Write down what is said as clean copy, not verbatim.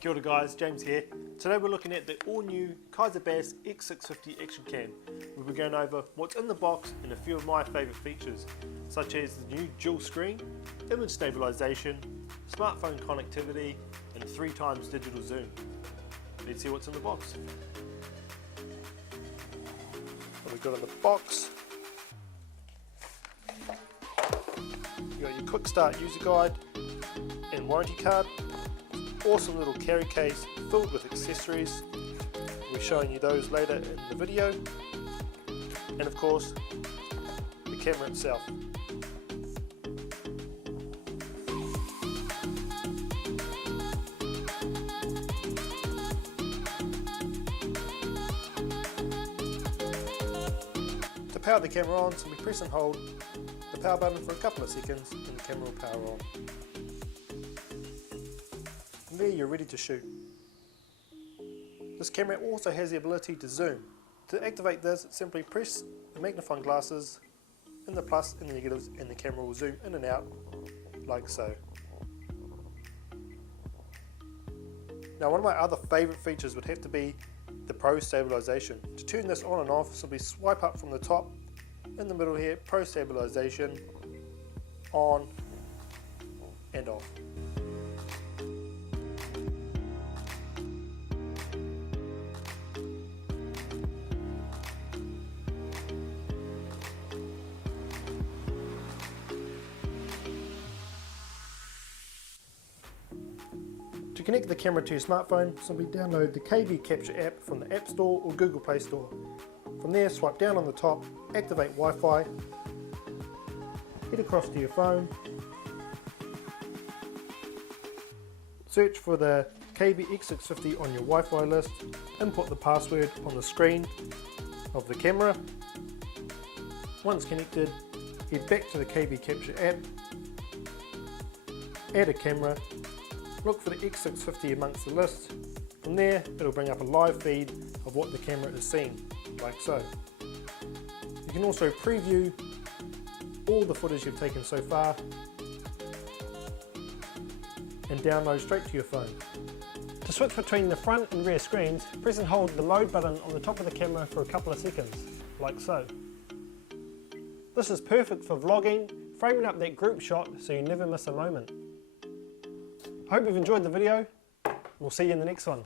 Kia ora guys, James here. Today we're looking at the all-new Kaiser Baas X650 action cam. We'll be going over what's in the box and a few of my favourite features, such as the new dual screen, image stabilization, smartphone connectivity, and 3x digital zoom. Let's see what's in the box. What we've got in the box, you got your quick start user guide and warranty card. Awesome little carry case filled with accessories. We'll be showing you those later in the video. And of course, the camera itself. To power the camera on, simply press and hold the power button for a couple of seconds and the camera will power on. And there you're ready to shoot. This camera also has the ability to zoom. To activate this, simply press the magnifying glasses in the plus and the negatives and the camera will zoom in and out like so. Now one of my other favourite features would have to be the Pro-Stabilization. To turn this on and off, simply swipe up from the top in the middle here, Pro-Stabilization, on and off. To connect the camera to your smartphone, simply download the KB Capture app from the App Store or Google Play Store. From there, swipe down on the top, activate Wi-Fi, head across to your phone, search for the KB X650 on your Wi-Fi list, input the password on the screen of the camera. Once connected, head back to the KB Capture app, add a camera, look for the X650 amongst the list. From there, it'll bring up a live feed of what the camera is seeing, like so. You can also preview all the footage you've taken so far and download straight to your phone. To switch between the front and rear screens, press and hold the mode button on the top of the camera for a couple of seconds, like so. This is perfect for vlogging, framing up that group shot so you never miss a moment. I hope you've enjoyed the video. We'll see you in the next one.